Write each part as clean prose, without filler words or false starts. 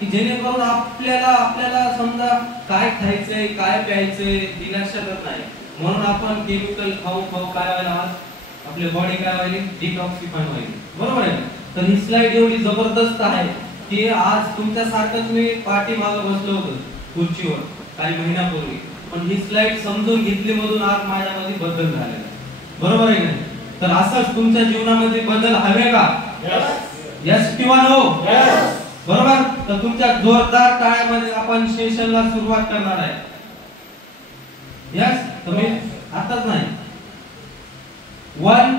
की जेणेकरून आपल्याला समजा काय खायचंय काय प्यायचंय ती लक्षातच नाही, म्हणून आपण केमिकल खाऊ काय व्हायला आपली बॉडी काय व्हायली डिटॉक्सिफाय व्हायली, बरोबर आहे. तर ही स्लाइड एवढी जबरदस्त आहे की आज तुमच्यासारखंच मी पाठीमागं बसलो होतो खुर्चीवर काही महिन्यापूर्वी, पण ही स्लाइड समजून घेतली मधून आज माझ्यामध्ये बदल झालेला आहे, बरोबर आहे ना. तर असंच तुमच्या जीवनामध्ये बदल हवे का? यस किंवा नो? बरोबर. तर तुमच्या जोरदार टाळ्यामध्ये आपण सेशनला सुरुवात करणार आहे. यस. तुम्ही आताच नाही 1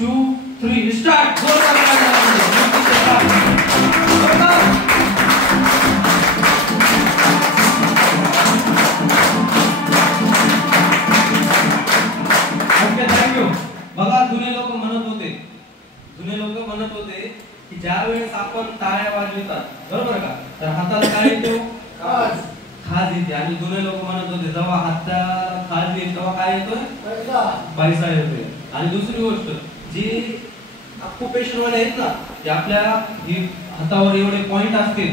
2 3 स्टार्ट. बघा जुने लोक म्हणत होते की ज्या वेळेस आपण टाळ्या वाजवतात, बरोबर का, तर हाताला काय येतो? खाज येते. आणि जुने लोक म्हणत होते जेव्हा हाताला खाज येते तेव्हा काय येतोय? पैसा येतोय. आणि दुसरी गोष्ट जी ऑक्युपेशन वाले आहेत ना, ते आपल्या हातावर एवढे पॉइंट असतील,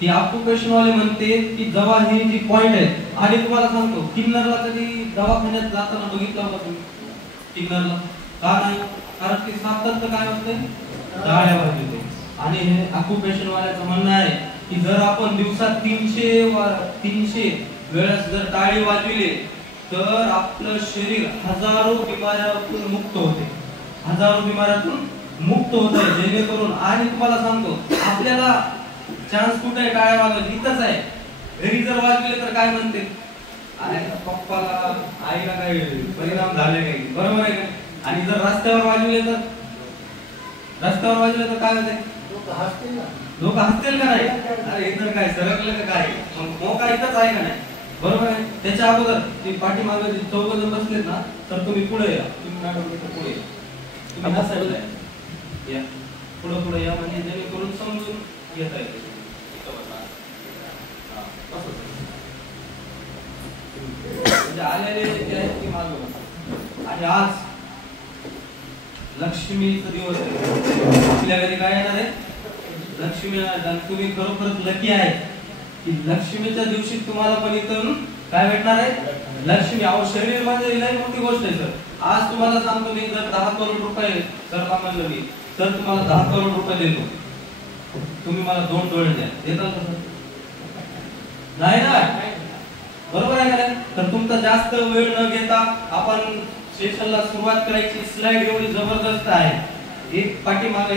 ती ऑक्युपेशन वाले म्हणते की जेव्हा ही जी पॉइंट आहे, आणि तुम्हाला सांगतो किन्नरला कधी दवाखान्यात जाताना बघितलं होतं तुम्ही? किन्नरला का नाही? कारण की सातत्य काय असते? टाळ्या वाजवते. आणि हे ऑक्युपेशन वाल्याचं म्हणणं आहे की जर आपण दिवसात 300 वेळेस जर टाळी वाजविले तर आपलं शरीर हजारो बिमाऱ्यातून मुक्त होते, मुक्त होत आहे. जेणेकरून आणि तुम्हाला सांगतो आपल्याला चान्स कुठे आहे टाळ्या वाजवायची? इथंच आहे. घरी जर वाजविले तर काय म्हणते? पप्पाला आईला काही परिणाम झाले काही, बरोबर आहे का? आणि जर रस्त्यावर वाजविले तर काय होते? लोक हसतील का नाही? अरे इथं काय सरकलं का काय? मग मोका इथंच आहे का नाही, बरोबर आहे. त्याच्या अगोदर ते पाठीमागे चौघ जण बसलेत ना, तर तुम्ही पुढे या. पुढे तुम्ही हसायला या, पुढे या, म्हणजे जेणेकरून समजून घेता येते. म्हणजे आलेले आणि आज लक्ष्मीचा दिवस आहे. आपल्या घरी काय येणार आहे? लक्ष्मी. तुम्ही खरोखरच लकी आहे की लक्ष्मीच्या दिवशी तुम्हाला पण इथून काय भेटणार आहे? लक्ष्मी. अहो शरीर म्हणजे लई मोठी गोष्ट आहे सर. आज तुम्हाला सांगतो मी जर 10 करोड रुपये सरला म्हणलं मी तर तुम्हाला 10 करोड रुपये देतो, तुम्ही मला 2 डोळे द्या. देताल का सर? नाही ना, बरोबर आहे का? तर तुमचा जास्त वेळ न घेता आपण सेशनला सुरुवात करायची. स्लाइड एवढी जबरदस्त आहे, एका पाठीमागे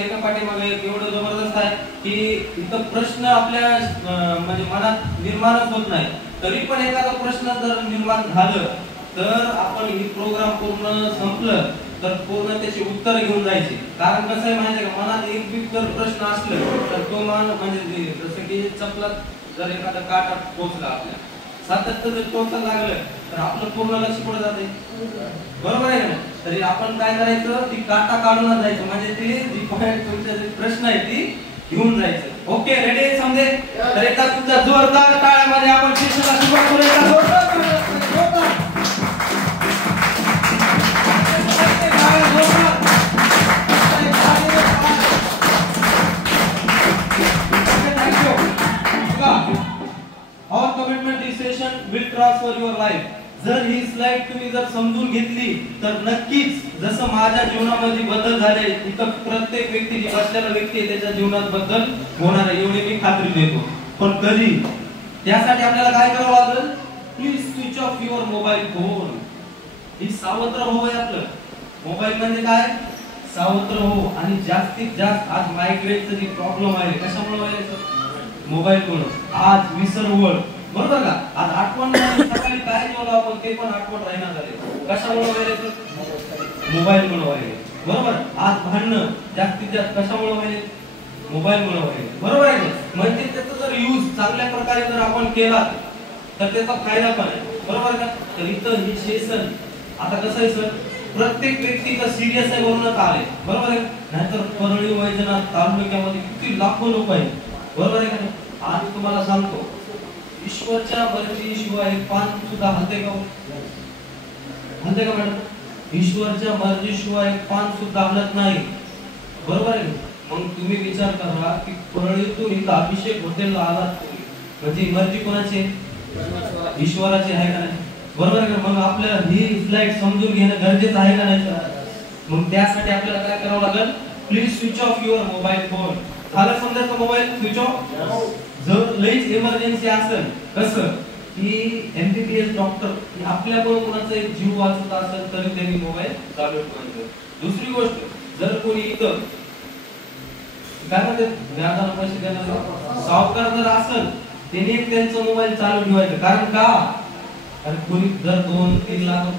एक एवढं जबरदस्त आहे की इथं प्रश्न आपल्या म्हणजे मनात निर्माणच होत नाही. तरी पण एखादा प्रश्न जर निर्माण झालं तर आपण ही प्रोग्राम पूर्ण संपलं तर पूर्ण त्याची उत्तर घेऊन जायचे. कारण कसं आहे माहिती आहे का, मनात एक बी जर प्रश्न असलं तर तो म्हणजे जसं की चपलात जर एखादा काटा पोहोचला आपल्या सातत्य जर टोचायला लागलं तर आपलं पूर्ण लक्ष पुढे जाते, बरोबर आहे ना. तरी आपण काय करायचं, ती काटा काढून जायचं, म्हणजे ती जी तुमच्या जे प्रश्न आहे ती घेऊन जायचं. ओके, रेडी समजे? तर एकदा तुमच्या जोरदार टाळ्यामध्ये आपण सेशनला सुरुवात करूया. Our commitment this session will transform your life. जर ही स्लाइड तुम्ही जर समजून घेतली तर नक्कीच जसं माझ्या जीवनामध्ये बदल झाले, इथं प्रत्येक व्यक्ती जी बसलेला व्यक्ती आहे त्याच्या जीवनात बदल होणार आहे एवढी मी खात्री देतो. पण कधी? त्यासाठी आपल्याला काय करावं लागेल? Please switch off your mobile phone. ही सावत्र हो आहे आपलं. मोबाईल म्हणजे काय? सावत्र हो. आणि जास्तीत जास्त आज मायग्रेनचं जी प्रॉब्लेम आहे कशामुळे व्हायचं? मोबाईलमुळे. आज विसरवळ, बरोबर का? आज आठवण सकाळी काय जेवलं आपण ते पण आठवण राहणार झाले. कशामुळे व्हायचं? मोबाईलमुळे व्हायले, बरोबर. आज भांडणं जास्तीत जास्त कशामुळे व्हायले? मोबाईलमुळे व्हायले, बरोबर आहे. म्हणजे त्याचा जर यूज चांगल्या प्रकारे जर आपण केला तर त्याचा फायदा पण आहे, बरोबर का? तर इथं ही सेशन आता कसं आहे सर, प्रत्येक व्यक्ती का सिरियस आहे म्हणूनच आले, बरोबर आहे. नाहीतर परळी वैजनाथ तालुक्यामध्ये किती लाखो लोक आहेत, बरोबर आहे का? आज तुम्हाला सांगतो ईश्वरच्या मर्जीशिवाय पान सुद्धा हलते का? हलते का मॅडम? ईश्वरच्या मर्जीशिवाय पान सुद्धा हलत नाही, बरोबर आहे. मग तुम्ही विचार करा की परळीतून इथं अभिषेक हॉटेलला आलात तुम्ही, म्हणजे मर्जी कोणाची आहे? ईश्वराची आहे का नाही? बरोबर आहे का? मग आपल्याला ही फ्लाईट समजून घेणं गरजेचं आहे का नाही? मग त्यासाठी आपल्याला काय करावं लागेल? Please switch off your mobile phone. झालं समजा मोबाईल स्विच ऑफ. जर लईच इमर्जन्सी असेल, कसं की एमबीबीएस डॉक्टर आपल्याकडून कोणाचा एक जीव वाचत असेल तरी त्यांनी मोबाईल चालू ठेवायचा. दुसरी गोष्ट, जर कोणी इथं काय म्हणते व्याजाला पैसे देणार सावकार जर असेल, त्यांनी त्यांचा मोबाईल चालू ठेवायचा. कारण का? कारण कोणी जर 2-3 लाख रुपये